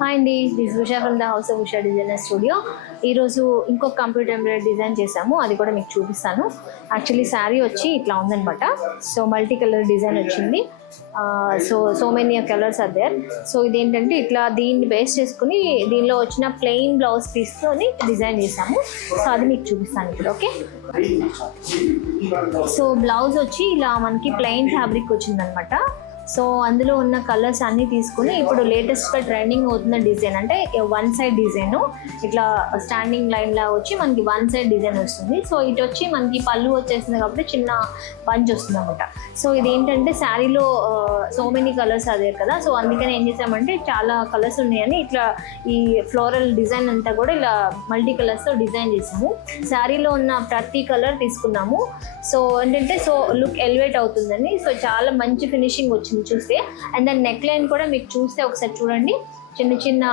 Hi అండి, this Usha from the house of Usha designer studio. ఈరోజు ఇంకొక కంప్యూటర్ ఎంబ్రాయిడరీ డిజైన్ చేసాము, అది కూడా మీకు చూపిస్తాను. యాక్చువల్లీ శారీ వచ్చి ఇట్లా ఉందనమాట. సో మల్టీ కలర్ డిజైన్ వచ్చింది. So many colours are there. So ఇదేంటంటే ఇట్లా దీన్ని బేస్ చేసుకుని దీనిలో వచ్చిన ప్లెయిన్ బ్లౌజ్ పీస్తోని డిజైన్ చేసాము. సో అది మీకు చూపిస్తాను ఇప్పుడు. ఓకే, సో బ్లౌజ్ వచ్చి ఇలా మనకి ప్లెయిన్ ఫ్యాబ్రిక్ వచ్చిందనమాట. సో అందులో ఉన్న కలర్స్ అన్నీ తీసుకుని ఇప్పుడు లేటెస్ట్గా ట్రెండింగ్ అవుతున్న డిజైన్ అంటే వన్ సైడ్ డిజైన్, ఇట్లా స్టాండింగ్ లైన్లా వచ్చి మనకి వన్ సైడ్ డిజైన్ వస్తుంది. సో ఇటు వచ్చి మనకి పళ్ళు వచ్చేసింది కాబట్టి చిన్న పంచ్ వస్తుంది అనమాట. సో ఇదేంటంటే శారీలో సో మెనీ కలర్స్ అదే కదా, సో అందుకని ఏం చేసామంటే చాలా కలర్స్ ఉన్నాయని ఇట్లా ఈ ఫ్లోరల్ డిజైన్ అంతా కూడా ఇలా మల్టీ కలర్స్తో డిజైన్ చేసాము. శారీలో ఉన్న ప్రతి కలర్ తీసుకున్నాము. సో ఏంటంటే సో లుక్ ఎలివేట్ అవుతుందని, సో చాలా మంచి ఫినిషింగ్ వచ్చింది చూస్తే. అండ్ దెన్ నెక్ లైన్ కూడా మీకు చూస్తే ఒకసారి చూడండి, చిన్న చిన్న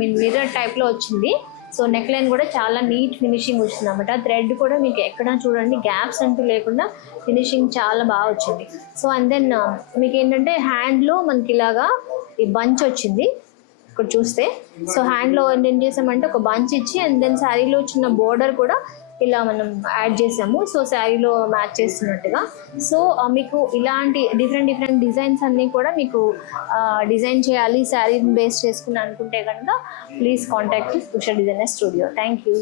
మిర్రర్ టైప్లో వచ్చింది. సో నెక్ లైన్ కూడా చాలా నీట్ ఫినిషింగ్ వచ్చింది అనమాట. థ్రెడ్ కూడా మీకు ఎక్కడ చూడండి గ్యాప్స్ అంటూ లేకుండా ఫినిషింగ్ చాలా బాగా వచ్చింది. సో అండ్ దెన్ మీకు ఏంటంటే హ్యాండ్లో మనకి ఇలాగా ఈ బంచ్ వచ్చింది ఇక్కడ చూస్తే. సో హ్యాండ్లో ఏం చేసామంటే ఒక బంచ్ ఇచ్చి అండ్ దెన్ శారీలో చిన్న బోర్డర్ కూడా ఇలా మనం యాడ్ చేసాము. సో శారీలో మ్యాచ్ చేస్తున్నట్టుగా. సో మీకు ఇలాంటి డిఫరెంట్ డిజైన్స్ అన్నీ కూడా మీకు డిజైన్ చేయాలి శారీని బేస్ చేసుకుని అనుకుంటే కనుక please contact Usha designer studio. Thank you.